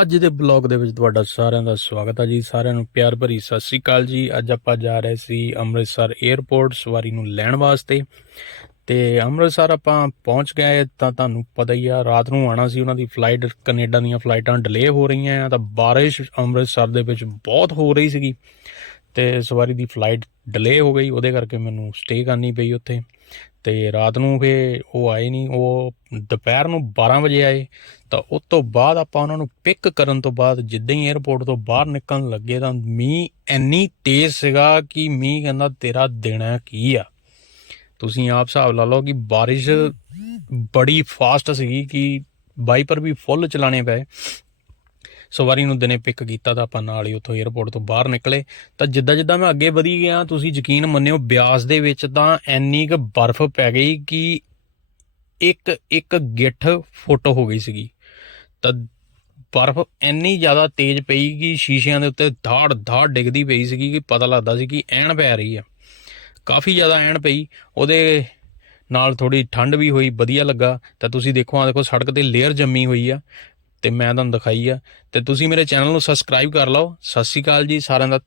ਅੱਜ ਦੇ ਬਲੌਗ ਦੇ ਵਿੱਚ ਤੁਹਾਡਾ ਸਾਰਿਆਂ ਦਾ ਸਵਾਗਤ ਹੈ ਜੀ। ਸਾਰਿਆਂ ਨੂੰ ਪਿਆਰ ਭਰੀ ਸਤਿ ਸ੍ਰੀ ਅਕਾਲ ਜੀ। ਅੱਜ ਆਪਾਂ ਜਾ ਰਹੇ ਸੀ ਅੰਮ੍ਰਿਤਸਰ 에ਅਰਪੋਰਟ ਸਵਾਰੀ ਨੂੰ ਲੈਣ ਵਾਸਤੇ। ਤੇ ਅੰਮ੍ਰਿਤਸਰ ਆਪਾਂ ਪਹੁੰਚ ਗਏ ਤਾਂ ਤੁਹਾਨੂੰ ਪਤਾ ਹੀ ਆ, ਰਾਤ ਨੂੰ ਆਣਾ ਸੀ ਉਹਨਾਂ ਦੀ ਫਲਾਈਟ ਕੈਨੇਡਾ ਦੀਆਂ ਫਲਾਈਟਾਂ ਡਿਲੇ ਹੋ ਰਹੀਆਂ ਆ, ਤਾਂ ਬਾਰਿਸ਼ ਅੰਮ੍ਰਿਤਸਰ ਦੇ ਵਿੱਚ ਬਹੁਤ ਹੋ ਰਹੀ ਸੀਗੀ। ਤੇ ਸਵਾਰੀ ਦੀ ਫਲਾਈਟ ਡਿਲੇ ਹੋ ਗਈ, ਉਹਦੇ ਕਰਕੇ ਮੈਨੂੰ ਸਟੇ ਕਰਨੀ ਪਈ ਉੱਥੇ। ਤੇ ਰਾਤ ਨੂੰ ਫੇ ਉਹ ਆਏ ਨਹੀਂ ਉਹ ਦੁਪਹਿਰ ਨੂੰ 12 ਵਜੇ ਆਏ। ਤਾਂ ਉਸ ਤੋਂ ਬਾਅਦ ਆਪਾਂ ਉਹਨਾਂ ਨੂੰ ਪਿਕ ਕਰਨ ਤੋਂ ਬਾਅਦ ਜਿੱਦਾਂ ਹੀ 에ਅਰਪੋਰਟ ਤੋਂ ਬਾਹਰ ਨਿਕਲਣ ਲੱਗੇ ਤਾਂ ਮੀਂਹ ਇੰਨੀ ਤੇਜ਼ ਸੀਗਾ ਕਿ ਮੀਂਹ ਕਹਿੰਦਾ ਤੇਰਾ ਦੇਣਾ ਕੀ ਆ। ਤੁਸੀਂ ਆਪ ਹਿਸਾਬ ਲਾ ਲਓ ਕਿ ਬਾਰਿਸ਼ ਬੜੀ ਫਾਸਟ ਸੀਗੀ ਕਿ ਵਾਈਪਰ ਵੀ ਫੁੱਲ ਚਲਾਣੇ ਪਏ। ਸਵਾਰੀ ਨੂੰ ਦਿਨੇ ਪਿਕ ਕੀਤਾ ਤਾਂ ਆਪਾਂ ਨਾਲ ਹੀ ਉੱਥੋਂ 에ਅਰਪੋਰਟ ਤੋਂ ਬਾਹਰ ਨਿਕਲੇ। ਤਾਂ ਜਿੱਦਾਂ ਜਿੱਦਾਂ ਮੈਂ ਅੱਗੇ ਵਧੀ ਗਿਆ, ਤੁਸੀਂ ਯਕੀਨ ਮੰਨਿਓ ਬਿਆਸ ਦੇ ਵਿੱਚ ਤਾਂ ਇੰਨੀ ਕੁ ਬਰਫ਼ ਪੈ ਗਈ ਕਿ ਇੱਕ ਇੱਕ ਗਿੱਠ ਫੁੱਟ ਹੋ ਗਈ ਸੀਗੀ। ਤਾਂ ਬਰਫ਼ ਇੰਨੀ ਜ਼ਿਆਦਾ ਤੇਜ਼ ਪਈ ਕਿ ਸ਼ੀਸ਼ਿਆਂ ਦੇ ਉੱਤੇ ਧਾੜ ਧਾੜ ਡਿੱਗਦੀ ਪਈ ਸੀਗੀ ਕਿ ਪਤਾ ਲੱਗਦਾ ਸੀ ਕਿ ਐਣ ਪੈ ਰਹੀ ਆ। ਕਾਫੀ ਜ਼ਿਆਦਾ ਐਣ ਪਈ। ਉਹਦੇ ਨਾਲ ਥੋੜੀ ਠੰਡ ਵੀ ਹੋਈ, ਵਧੀਆ ਲੱਗਾ। ਤਾਂ ਤੁਸੀਂ ਦੇਖੋ ਆ ਦੇਖੋ, ਸੜਕ ਤੇ ਲੇਅਰ ਜੰਮੀ ਹੋਈ ਆ। ਤੇ ਮੈਂ ਤੁਹਾਨੂੰ ਦਿਖਾਈ ਆ। ਤੇ ਤੁਸੀਂ ਮੇਰੇ ਚੈਨਲ ਨੂੰ ਸਬਸਕ੍ਰਾਈਬ ਕਰ ਲਓ। ਸਤਿ ਸ਼੍ਰੀ ਅਕਾਲ ਜੀ, ਸਾਰਿਆਂ ਦਾ